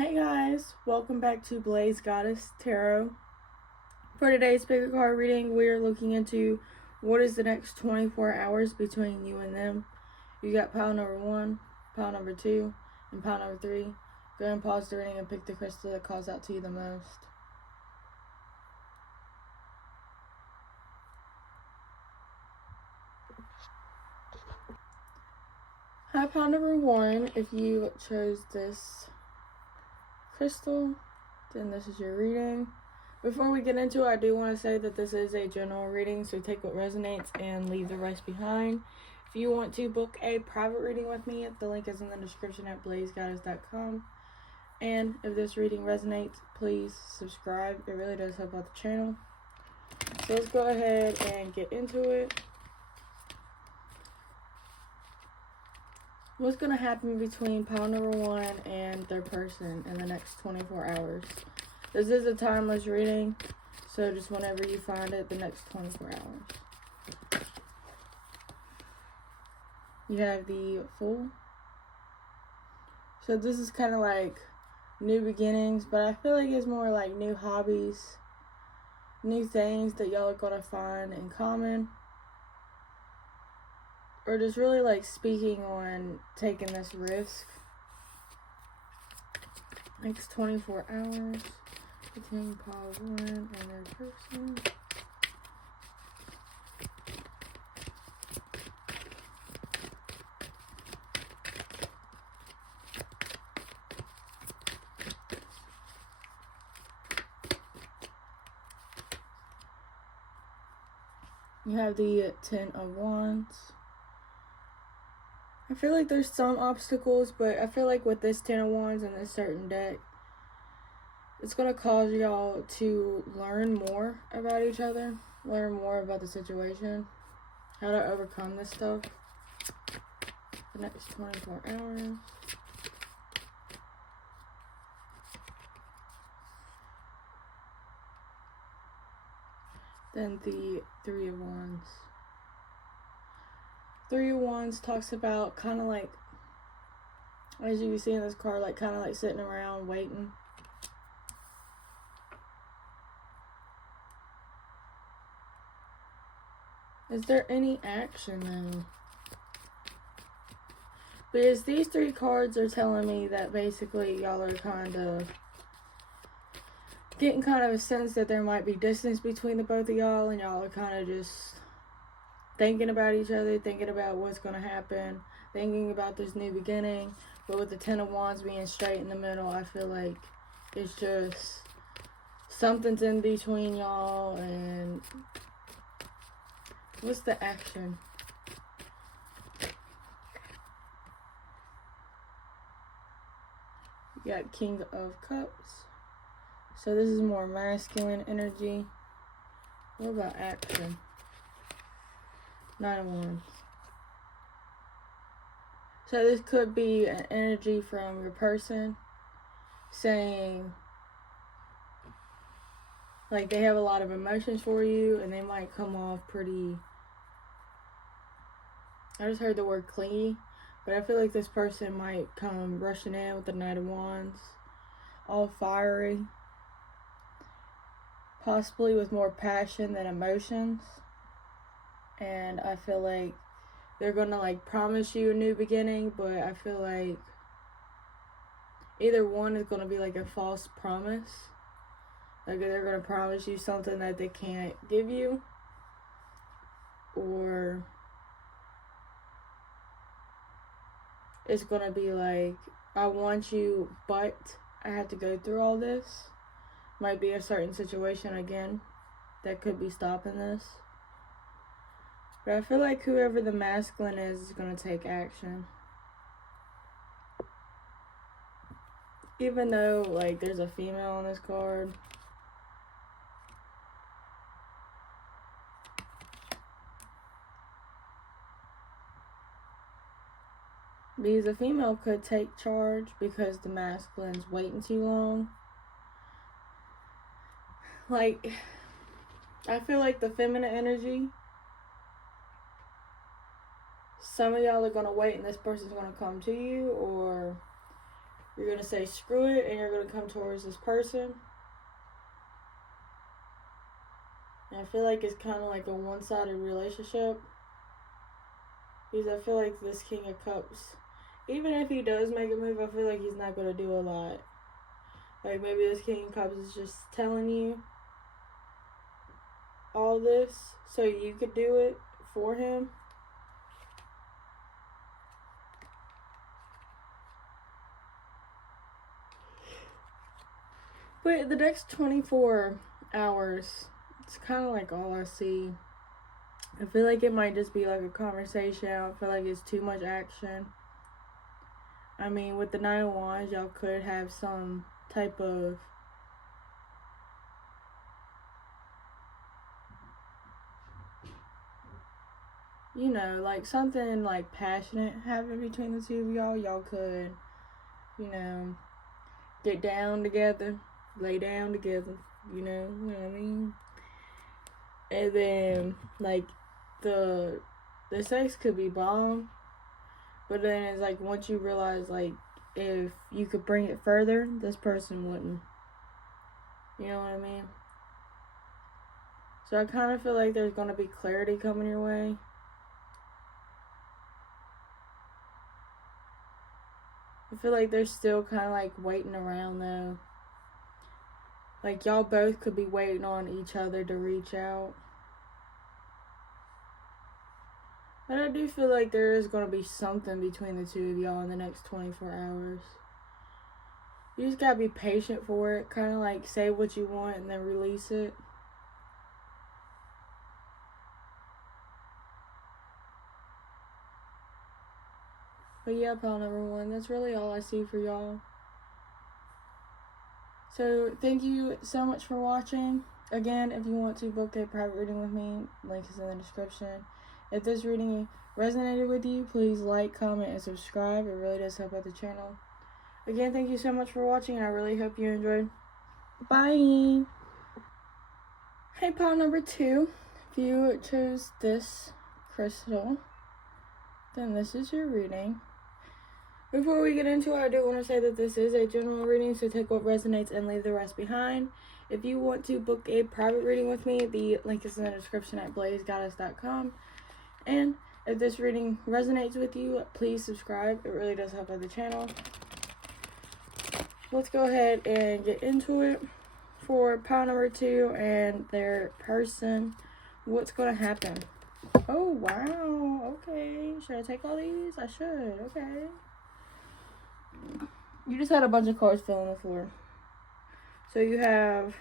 Hey guys, welcome back to Blaze Goddess Tarot. For today's pick a card reading, we are looking into what is the next 24 hours between you and them. You got pile number 1, pile number 2, and pile number 3. Go ahead and pause the reading and pick the crystal that calls out to you the most. Hi, pile number 1. If you chose this crystal, then this is your reading. Before we get into it, I do want to say that this is a general reading, so take what resonates and leave the rest behind. If you want to book a private reading with me, the link is in the description at blazegoddess.com. And if this reading resonates, please subscribe. It really does help out the channel. So let's go ahead and get into it. What's going to happen between pile number 1 and their person in the next 24 hours? This is a timeless reading, so just whenever you find it, the next 24 hours. You have the Fool. So this is kind of like new beginnings, but I feel like it's more like new hobbies, new things that y'all are going to find in common. Or just really like speaking on taking this risk. Next 24 hours between pile 1 and their person. You have the 10 of Wands. I feel like there's some obstacles, but I feel like with this 10 of Wands and this certain deck, it's going to cause y'all to learn more about each other, learn more about the situation, how to overcome this stuff. The next 24 hours. Then the 3 of Wands. 3 of Wands talks about kind of like, as you can see in this card, like kind of like sitting around waiting. Is there any action though? Because these 3 cards are telling me that basically y'all are kind of getting kind of a sense that there might be distance between the both of y'all, and y'all are kind of just thinking about each other, thinking about what's going to happen, thinking about this new beginning. But with the 10 of Wands being straight in the middle, I feel like it's just something's in between y'all. And what's the action? You got King of Cups. So this is more masculine energy. What about action? 9 of Wands. So this could be an energy from your person saying, like, they have a lot of emotions for you and they might come off pretty, I just heard the word clingy, but I feel like this person might come rushing in with the Knight of Wands, all fiery, possibly with more passion than emotions. And I feel like they're gonna like promise you a new beginning, but I feel like either one is gonna be like a false promise. Like they're gonna promise you something that they can't give you, or it's gonna be like, I want you, but I have to go through all this. Might be a certain situation again that could be stopping this. But I feel like whoever the masculine is going to take action. Even though, like, there's a female on this card. Because a female could take charge because the masculine's waiting too long. Like, I feel like the feminine energy, some of y'all are going to wait and this person's going to come to you, or You're going to say screw it, and you're going to come towards this person. And I feel like it's kind of like a one-sided relationship. Because I feel like this King of Cups, even if he does make a move, I feel like he's not going to do a lot. Like, maybe this King of Cups is just telling you all this so you could do it for him. But the next 24 hours, it's kind of like all I see. I feel like it might just be like a conversation. I don't feel like it's too much action. I mean, with the Nine of Wands, y'all could have some type of like something like passionate happen between the two of y'all. Y'all could, get down together, lay down together, you know what I mean? And then, like, the sex could be bomb, but then it's like, once you realize, like, if you could bring it further, this person wouldn't. You know what I mean? So I kind of feel like there's going to be clarity coming your way. I feel like they're still kind of like waiting around though. Like, y'all both could be waiting on each other to reach out. But I do feel like there is going to be something between the two of y'all in the next 24 hours. You just gotta be patient for it. Kind of like say what you want and then release it. But yeah, pile number one, that's really all I see for y'all. So thank you so much for watching. Again, if you want to book a private reading with me, link is in the description. If this reading resonated with you, please like, comment, and subscribe. It really does help out the channel. Again, thank you so much for watching, and I really hope you enjoyed. Bye! Hey, pile number two, if you chose this crystal, then this is your reading. Before we get into it, I do want to say that this is a general reading, so take what resonates and leave the rest behind. If you want to book a private reading with me, the link is in the description at blazegoddess.com. And if this reading resonates with you, please subscribe. It really does help out the channel. Let's go ahead and get into it. For pile number two and their person, what's going to happen? Oh, wow. Okay. Should I take all these? I should. Okay. You just had a bunch of cards fill on the floor. So you have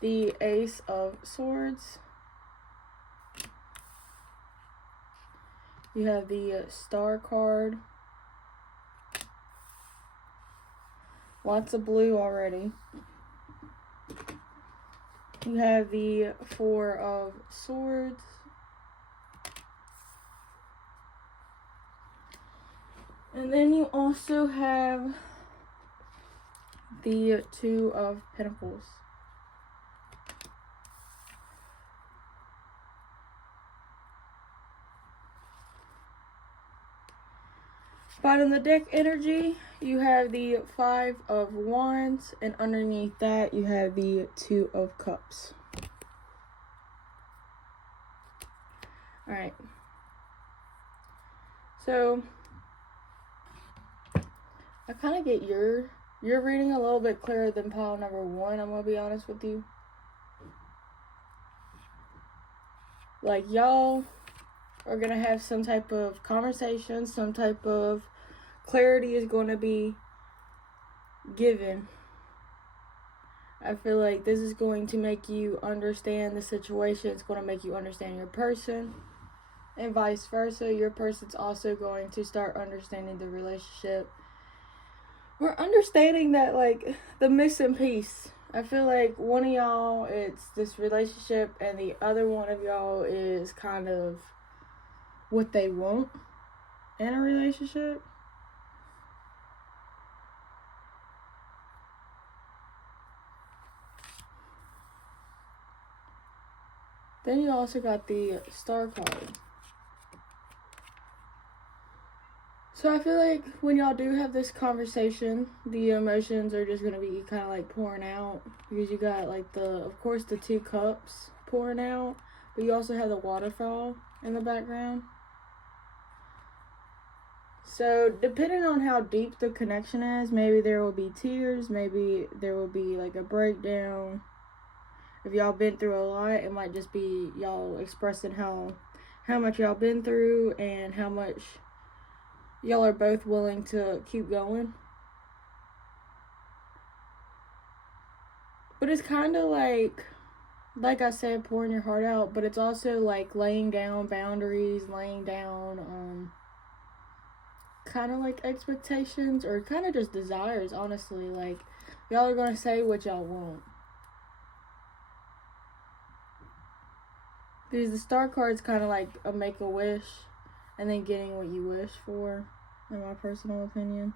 the Ace of Swords. You have the Star card. Lots of blue already. You have the Four of Swords. And then you also have the Two of Pentacles. Bottom of the deck energy, you have the Five of Wands, and underneath that you have the Two of Cups. Alright. So I kind of get your reading a little bit clearer than pile number one, I'm going to be honest with you. Like, y'all are going to have some type of conversation, some type of clarity is going to be given. I feel like this is going to make you understand the situation. It's going to make you understand your person. And vice versa. Your person's also going to start understanding the relationship. We're understanding that, like, the missing piece. I feel like one of y'all, it's this relationship, and the other one of y'all is kind of what they want in a relationship. Then you also got the Star card. So I feel like when y'all do have this conversation, the emotions are just going to be kind of like pouring out. Because you got like of course, the 2 cups pouring out. But you also have the waterfall in the background. So depending on how deep the connection is, maybe there will be tears. Maybe there will be like a breakdown. If y'all been through a lot, it might just be y'all expressing how much y'all been through and how much y'all are both willing to keep going. But it's kind of like I said, pouring your heart out, but it's also like laying down boundaries, laying down kind of like expectations or kind of just desires, honestly. Like, y'all are going to say what y'all want. Because the star card's kind of like a make-a-wish and then getting what you wish for, in my personal opinion.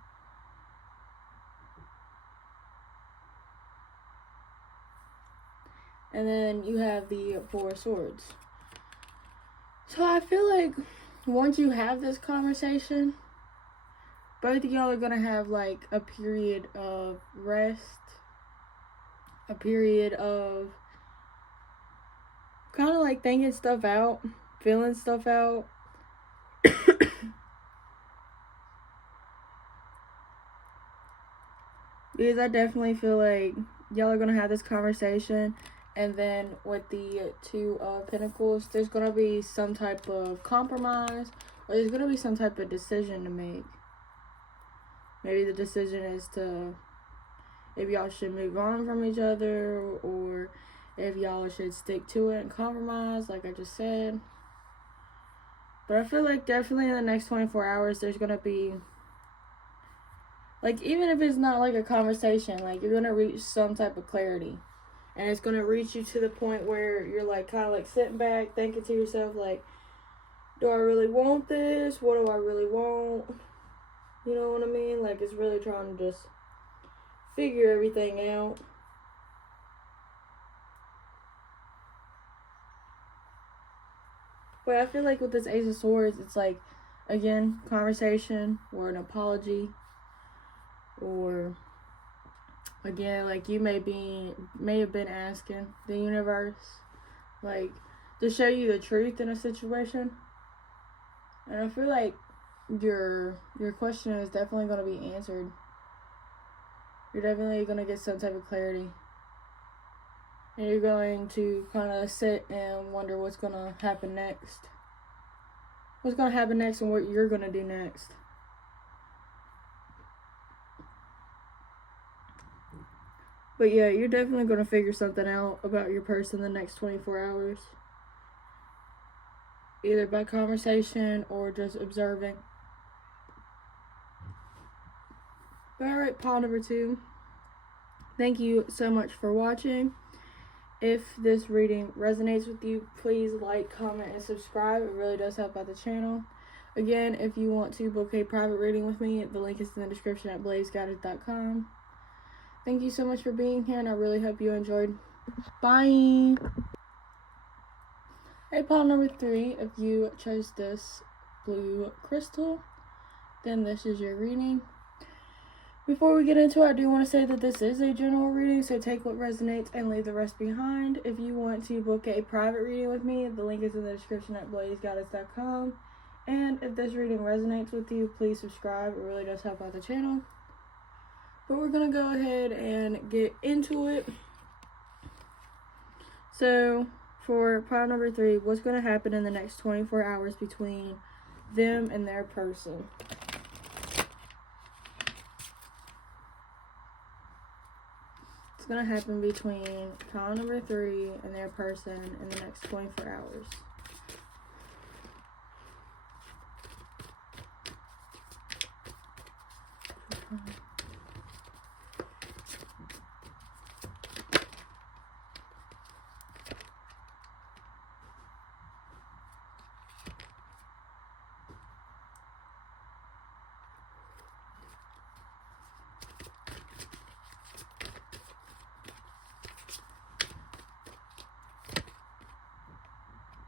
And then you have the 4 of Swords. So I feel like once you have this conversation, both of y'all are going to have like a period of rest, a period of kind of like thinking stuff out, feeling stuff out. Because I definitely feel like y'all are going to have this conversation. And then with the 2 of Pentacles, there's going to be some type of compromise. Or there's going to be some type of decision to make. Maybe the decision is to, if y'all should move on from each other. Or if y'all should stick to it and compromise, like I just said. But I feel like definitely in the next 24 hours, there's going to be, like, even if it's not like a conversation, like, you're going to reach some type of clarity. And it's going to reach you to the point where you're, like, kind of, like, sitting back, thinking to yourself, like, do I really want this? What do I really want? You know what I mean? Like, it's really trying to just figure everything out. But I feel like with this Ace of Swords, it's like, again, conversation or an apology. Or, again, like, you may have been asking the universe, like, to show you the truth in a situation. And I feel like your question is definitely going to be answered. You're definitely going to get some type of clarity. And you're going to kind of sit and wonder what's going to happen next. What's going to happen next and what you're going to do next. But yeah, you're definitely going to figure something out about your person in the next 24 hours. Either by conversation or just observing. But alright, pile number 2. Thank you so much for watching. If this reading resonates with you, please like, comment, and subscribe. It really does help out the channel. Again, if you want to book a private reading with me, the link is in the description at blazeguided.com. Thank you so much for being here, and I really hope you enjoyed. Bye! Hey, pile number 3, if you chose this blue crystal, then this is your reading. Before we get into it, I do want to say that this is a general reading, so take what resonates and leave the rest behind. If you want to book a private reading with me, the link is in the description at blazeguided.com. And if this reading resonates with you, please subscribe. It really does help out the channel. But we're going to go ahead and get into it. So, for pile number 3, what's going to happen in the next 24 hours between them and their person? It's going to happen between pile number 3 and their person in the next 24 hours.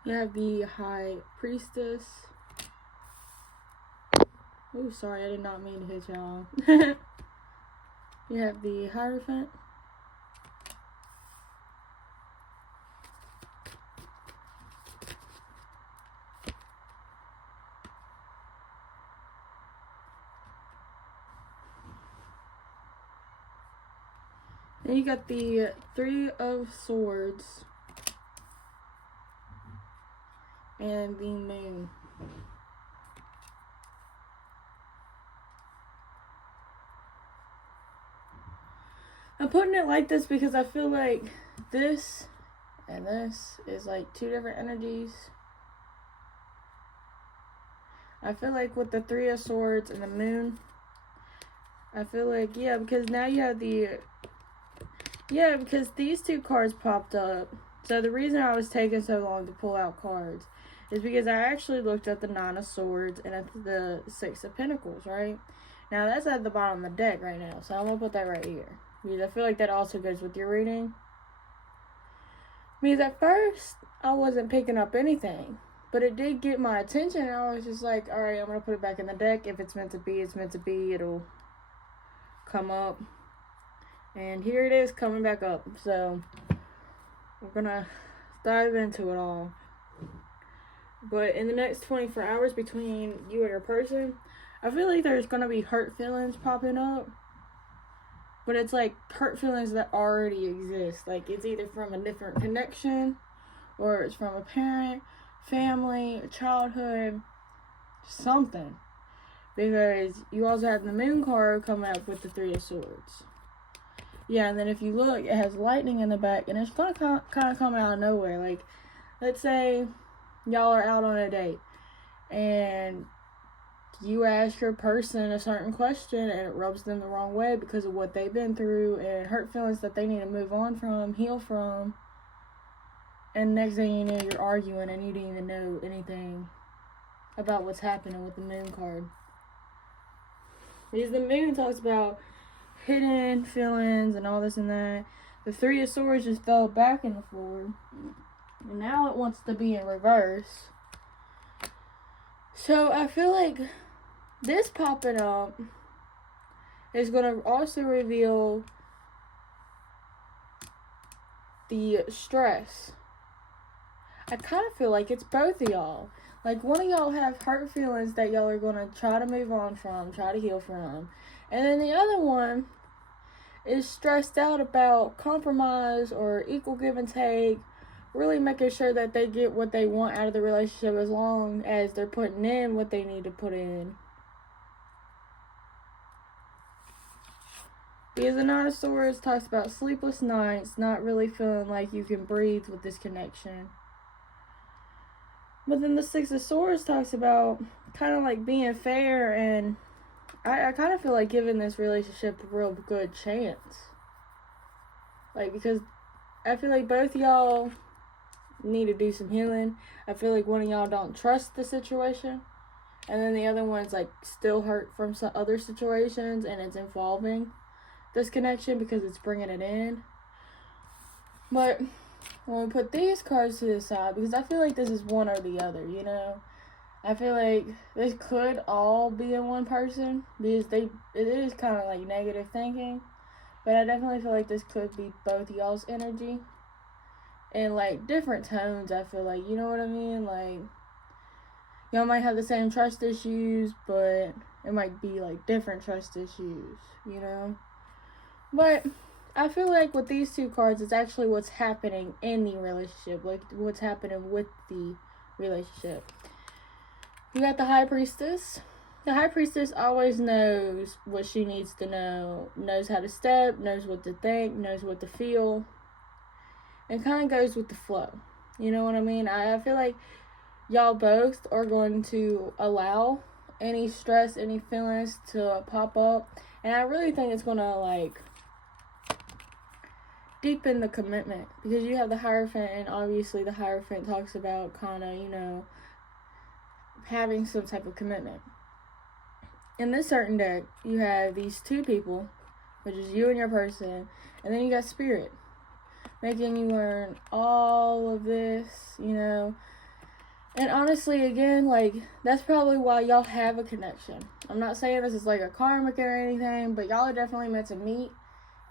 You have the High Priestess. Oh, sorry, I did not mean to hit y'all. You have the Hierophant. Then you got the Three of Swords and the Moon. I'm putting it like this because I feel like this and this is like two different energies. I feel like with the Three of Swords and the Moon, I feel like, yeah, because now you have the, yeah, because these two cards popped up. So the reason I was taking so long to pull out cards is because I actually looked at the Nine of Swords and at the Six of Pentacles, right? Now that's at the bottom of the deck right now, so I'm going to put that right here. Because I feel like that also goes with your reading. Because at first, I wasn't picking up anything. But it did get my attention, and I was just like, alright, I'm going to put it back in the deck. If it's meant to be, it's meant to be. It'll come up. And here it is coming back up. So, we're going to dive into it all. But in the next 24 hours between you and your person, I feel like there's going to be hurt feelings popping up. But it's like hurt feelings that already exist. Like it's either from a different connection, or it's from a parent, family, childhood, something. Because you also have the Moon card coming up with the Three of Swords. Yeah, and then if you look, it has lightning in the back, and it's going to kind of come out of nowhere. Like, let's say y'all are out on a date, and you ask your person a certain question and it rubs them the wrong way because of what they've been through and hurt feelings that they need to move on from, heal from. And next thing you know, you're arguing and you didn't even know anything about what's happening with the Moon card. Because the Moon talks about hidden feelings and all this and that. The Three of Swords just fell back in the forward. And now it wants to be in reverse. So I feel like this popping up is going to also reveal the stress. I kind of feel like it's both of y'all. Like one of y'all have hurt feelings that y'all are going to try to move on from, try to heal from. And then the other one is stressed out about compromise or equal give and take. Really making sure that they get what they want out of the relationship as long as they're putting in what they need to put in. Because the Nine of Swords talks about sleepless nights, not really feeling like you can breathe with this connection. But then the Six of Swords talks about kind of like being fair, and I kind of feel like giving this relationship a real good chance. Like, because I feel like both y'all need to do some healing. I feel like one of y'all don't trust the situation, and then the other one's like still hurt from some other situations, and it's involving this connection because it's bringing it in. But when we put these cards to the side, because I feel like this is one or the other, you know, I feel like this could all be in one person because it is kind of like negative thinking, but I definitely feel like this could be both y'all's energy in like different tones. I feel like, you know what I mean, like y'all might have the same trust issues, but it might be like different trust issues, you know. But I feel like with these two cards, it's actually what's happening in the relationship, like what's happening with the relationship. You got the High Priestess. The High Priestess always knows what she needs to know, knows how to step, knows what to think, knows what to feel, and kind of goes with the flow. You know what I mean? I feel like y'all both are going to allow any stress, any feelings to pop up, and I really think it's going to like deepen the commitment, because you have the Hierophant, and obviously the Hierophant talks about kind of, you know, having some type of commitment. In this certain deck, you have these two people, which is you and your person, and then you got Spirit, making you learn all of this, you know. And honestly, again, like, that's probably why y'all have a connection. I'm not saying this is like a karmic or anything, but y'all are definitely meant to meet,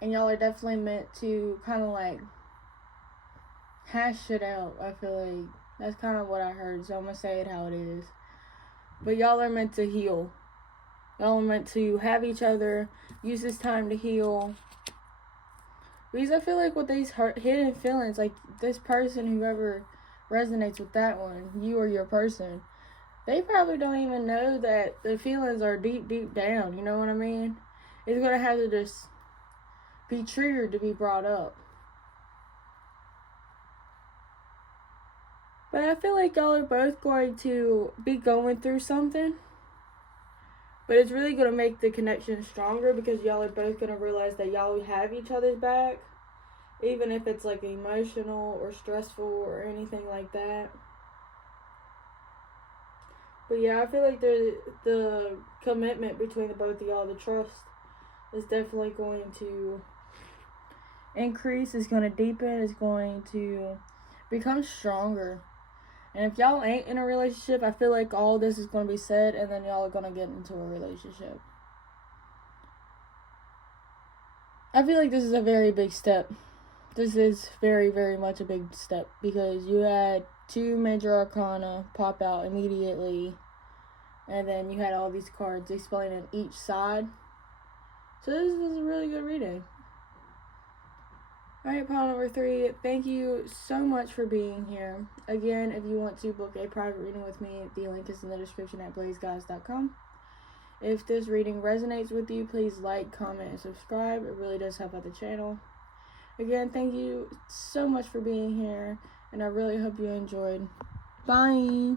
and y'all are definitely meant to kind of like hash shit out. I feel like that's kind of what I heard, so I'm gonna say it how it is. But y'all are meant to heal. Y'all are meant to have each other, use this time to heal. Because I feel like with these hidden feelings, like this person, whoever resonates with that one, you or your person, they probably don't even know that the feelings are deep, deep down. You know what I mean? It's going to have to just be triggered to be brought up. But I feel like y'all are both going to be going through something. But it's really going to make the connection stronger because y'all are both going to realize that y'all have each other's back. Even if it's like emotional or stressful or anything like that. But yeah, I feel like the commitment between the both of y'all, the trust, is definitely going to increase. It's going to deepen. It's going to become stronger. And if y'all ain't in a relationship, I feel like all this is going to be said and then y'all are going to get into a relationship. I feel like this is a very big step. This is very, very much a big step because you had 2 major arcana pop out immediately, and then you had all these cards explaining each side. So this is a really good reading. Alright, pile number 3, thank you so much for being here. Again, if you want to book a private reading with me, the link is in the description at blazeguys.com. If this reading resonates with you, please like, comment, and subscribe. It really does help out the channel. Again, thank you so much for being here, and I really hope you enjoyed. Bye!